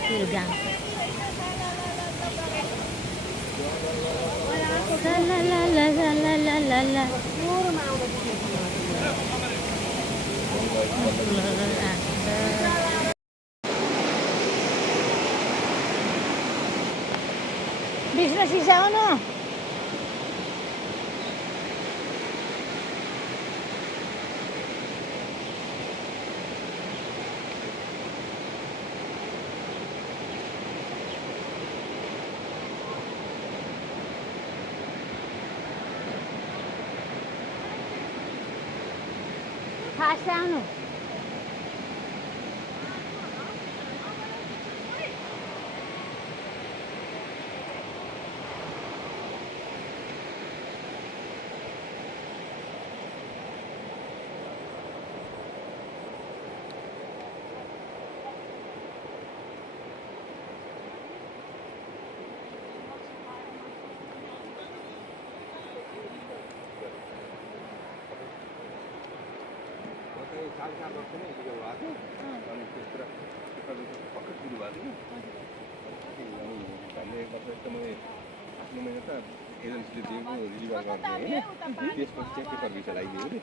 साथीहरू गाउँ बिस्नो सिसा आउनु फास्ट आउनु एजेन्सीले दिएको रिलिभर गरिदियो होइन त्यसपछि चाहिँ पेपर भिसा लगाइदियो अरे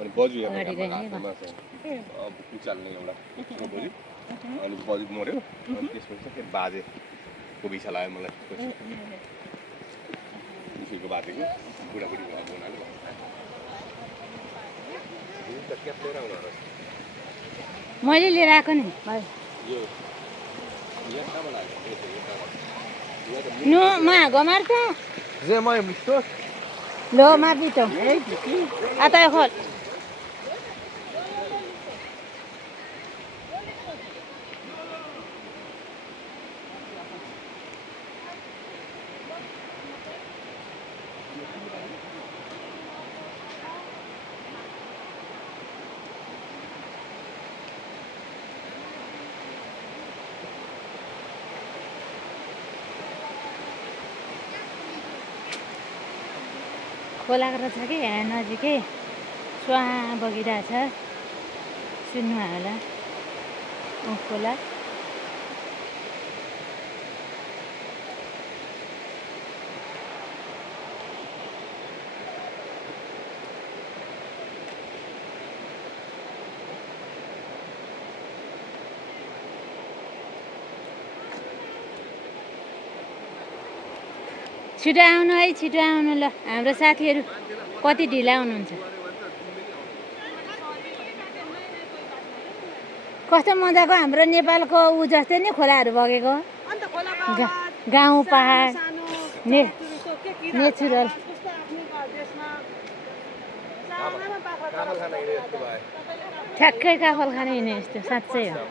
अनि बजु हातमा छ अब पुचाल्ने एउटा बजु अनि बजु मऱ्यो अनि त्यसपछि चाहिँ फेरि बाजेको भिसा लाग्यो मलाई त्यसको बाजेको बुढाबुढी भएको हुनाले क्याप लिएर आउनु मैले लिएर आएको नि No, ma, gomarta? Zé, mãe, muito. Lo, ma, pito. Ata hot. खोलाको रहेछ कि यहाँ नजिकै स्वाहा बगिरहेछ सुन्नुभयो होला खोला छिटो आउनु है छिटो आउनु ल हाम्रो साथीहरू कति ढिला हुनुहुन्छ कस्तो मजाको हाम्रो नेपालको ऊ जस्तै नि खोलाहरू बगेको गाउँ पहाड नेचुरल ठ्याक्कै काफल खाने हिँड्ने यस्तो साँच्चै हो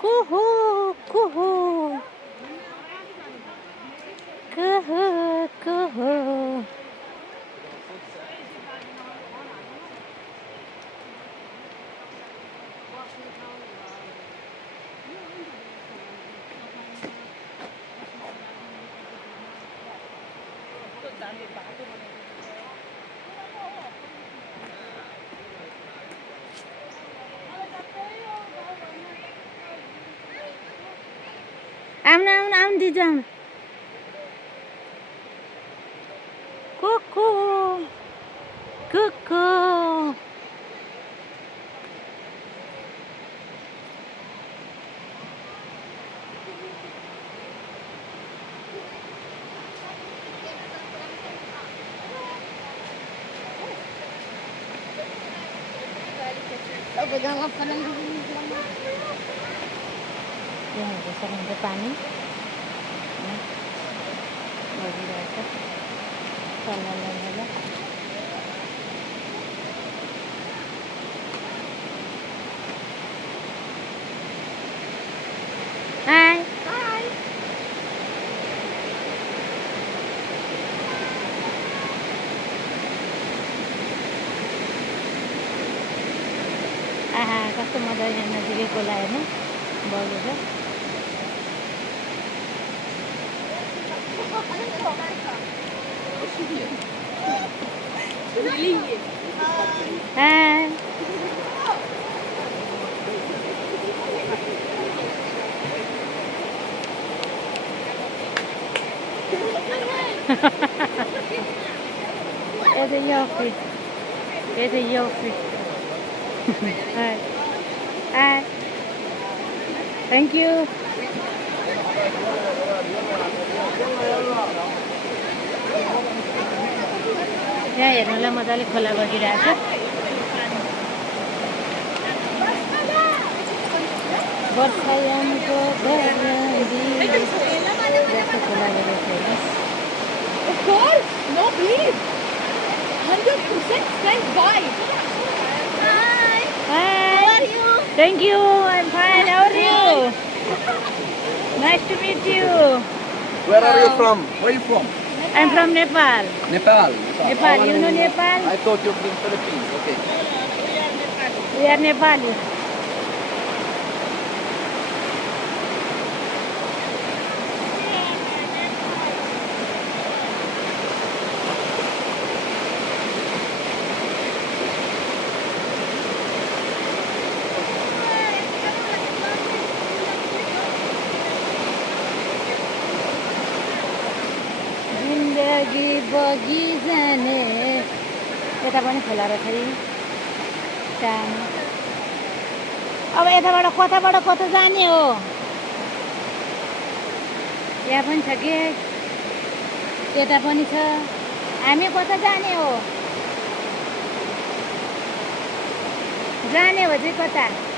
कुहु कुहु कुहु कुहु आउनु आउनु आउनु दिजु आउनु कुकु कुकु सकिन्छ पानी बगिरहेछ तल हाय हाय आहा कस्तो मजा यहाँ नजिकै खोला हेर्नु बगेको It's a Yofi. It's a Yofi. Alright. Alright. Thank you. यहाँ हेर्नुलाई मजाले खोला बगिरहेको बर्खायामको खोला बगेको Of course, no please. 100% friend guy. Hi. How are you? Thank you. I'm fine. How are you? Nice to meet you. Where are you from? Where are you from? I'm from Nepal. Nepal. Nepal. You know Nepal? I thought you're from Philippines. Okay. We are Nepali. जिन्दगी बगी जाने यता पनि खोला रहेछ है सानो अब यताबाट कता जाने हो यहाँ पनि छ के यता पनि छ हामी कता जाने हो चाहिँ कता